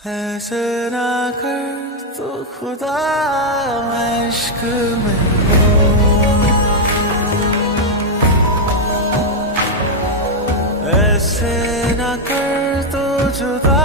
ऐसे ना कर तो खुदा मैं इश्क में हूँ। ऐसे ना कर तो जुदा